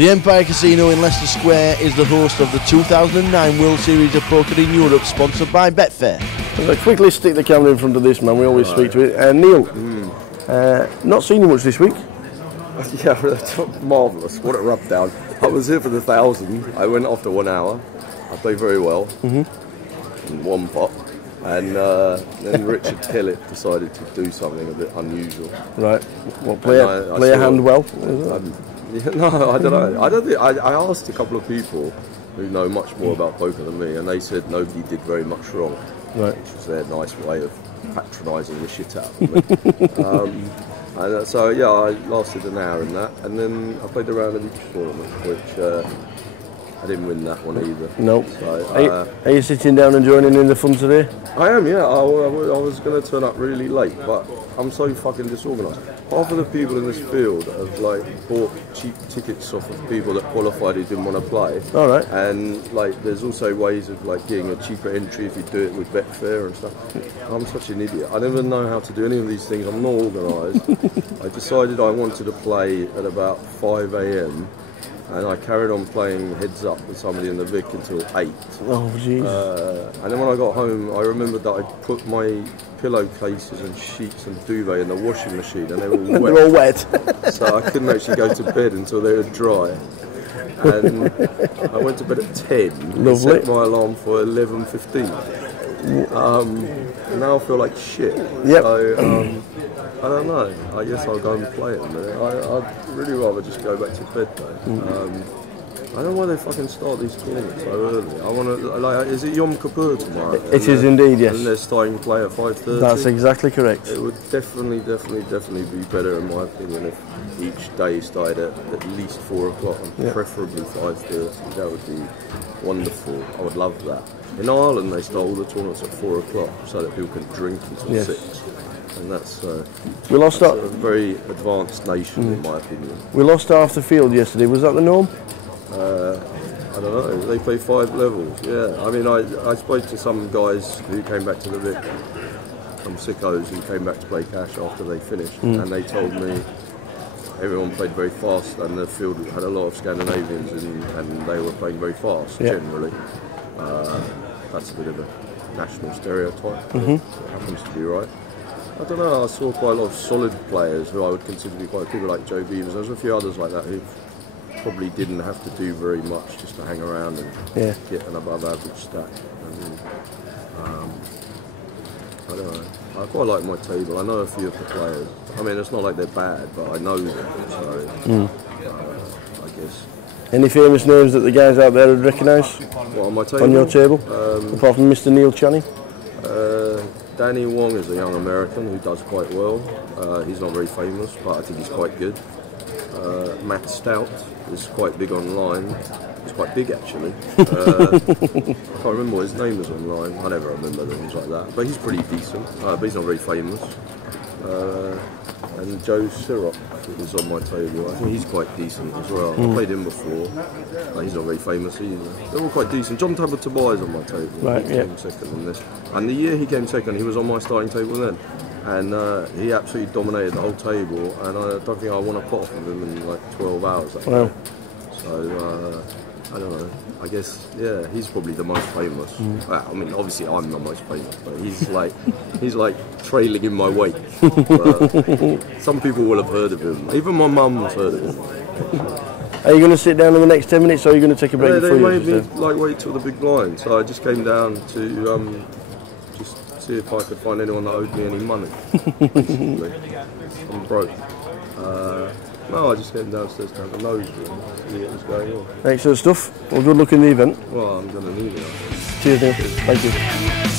The Empire Casino in Leicester Square is the host of the 2009 World Series of Poker in Europe, sponsored by Betfair. I'll quickly stick the camera in front of this man, we always speak to it. Neil, not seen you much this week? Yeah, that's marvellous. What a rub down. I was here for the 1,000. I went after 1 hour. I played very well in one pot. And then Richard Tillett decided to do something a bit unusual. Right. Well, play a hand well? No, I don't know. I asked a couple of people who know much more about poker than me, and they said nobody did very much wrong. Right. Which was their nice way of patronising the shit out of me. And so yeah, I lasted an hour in that, and then I played a round of each tournament, which I didn't win that one either. No. So, are you sitting down and joining in the fun today? I am, yeah. I was going to turn up really late, but I'm so fucking disorganised. Half of the people in this field have like bought cheap tickets off of people that qualified who didn't want to play. All right. And like, there's also ways of like getting a cheaper entry if you do it with Betfair and stuff. I'm such an idiot. I never know how to do any of these things. I'm not organised. I decided I wanted to play at about 5 AM. And I carried on playing heads up with somebody in the Vic until 8. Oh, jeez. And then when I got home, I remembered that I put my pillowcases and sheets and duvet in the washing machine, and they were all wet. They're all wet. So I couldn't actually go to bed until they were dry. And I went to bed at 10. Lovely. Set my alarm for 11:15. And now I feel like shit. Yep. So, I don't know. I guess I'll go and play it. I'd really rather just go back to bed though. I don't know why they fucking start these tournaments so early. I want to, like, is it Yom Kippur tomorrow? It is indeed, yes. And they're starting to play at 5:30. That's exactly correct. It would definitely be better, in my opinion, if each day started at least 4 o'clock and preferably 5:30. That would be wonderful. I would love that. In Ireland, they start all the tournaments at 4 o'clock so that people can drink until 6. And that's a very advanced nation, in my opinion. We lost half the field yesterday. Was that the norm? I don't know. They play 5 levels. Yeah. I mean, I spoke to some guys who came back to the Vic, some sickos who came back to play cash after they finished, and they told me everyone played very fast, and the field had a lot of Scandinavians, and they were playing very fast generally. That's a bit of a national stereotype. It happens to be right. I don't know, I saw quite a lot of solid players who I would consider to be quite people like Joe Beavers. There's a few others like that who probably didn't have to do very much just to hang around and get an above average stack. I don't know. I quite like my table. I know a few of the players. I mean, it's not like they're bad, but I know them, so I guess. Any famous names that the guys out there would recognise? What, on my table? On your table? Apart from Mr. Neil Channing? Danny Wong is a young American who does quite well. He's not very famous, but I think he's quite good. Matt Stout is quite big online. He's quite big actually. I can't remember what his name is online. I never remember things like that. But he's pretty decent. But he's not very famous. And Joe Sirrock is on my table. I think he's quite decent as well. I played him before. He's not very famous either. They're all quite decent. John Tabor is on my table. Right, he came second in this. And the year he came second, he was on my starting table then. And he absolutely dominated the whole table. And I don't think I won a pot off of him in like 12 hours. Wow. So, I don't know. I guess, yeah, he's probably the most famous. Well, I mean, obviously I'm the most famous, but he's like trailing in my wake. Some people will have heard of him. Even my mum's heard of him. Are you going to sit down in the next 10 minutes, or are you going to take a break? Yeah, they made me like wait till the big blind. So I just came down to just see if I could find anyone that owed me any money. Basically, I'm broke. No, I just came downstairs to have a nose to see what was going on. Excellent stuff. Well, good luck in the event. Well, I'm going to need it. Cheers, Neil. Thank you.